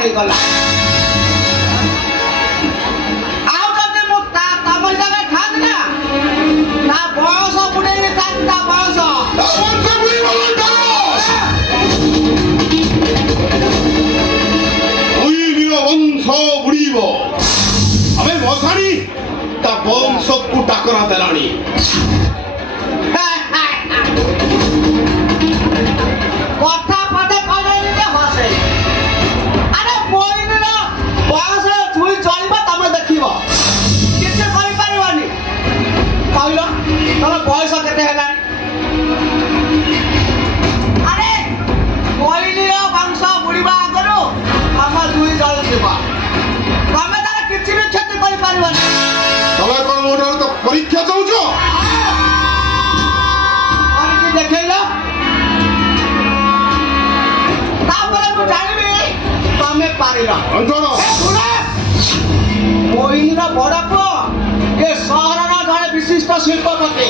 ହେଇଗଲା। ଆଉ ଯଦି ମୁଁ ତମ ଜାଗାରେ ଥାନ୍ତି ନା ବୟସ ବୁଡେଇ ଥାନ୍ତି ତା ବୟସ ବଂଶ ବୁଡିବ। ଆମେ ମଶାଣି ତା ବଂଶକୁ ଡାକରା ଦେଲାଣି। କଥା ପଦେ କହିଲେନି ଯେ ହସେ। ଆରେ ବୋଇନିର ବୟସ ଛୁଇଁ ଚଳିବ ତମେ ଦେଖିବ କିଛି କରିପାରିବନି। କହିଲ ତମ ବୟସ କେତେ ହେଲାଣି? ଆରେ ବୋଇନିର ବଂଶ ବୁଡିବା ଆଗରୁ ତମ ଦୁଇ ଜଳ ଯିବ। ତମେ ତାର କିଛି ବି କ୍ଷତି କରିପାରିବନି। ତମେ କଣ ମୋ ଠାରୁ ତ ପରୀକ୍ଷା ଚାହୁଁଛ? କରିକି ଦେଖେଇଲ ତାପରେ ମୁଁ ଜାଣିବି ତମେ ପାରିଲ। ମୋହିନୀର ବଡ ପୁଅ ଏ ସହରର ଜଣେ ବିଶିଷ୍ଟ ଶିଳ୍ପପତି।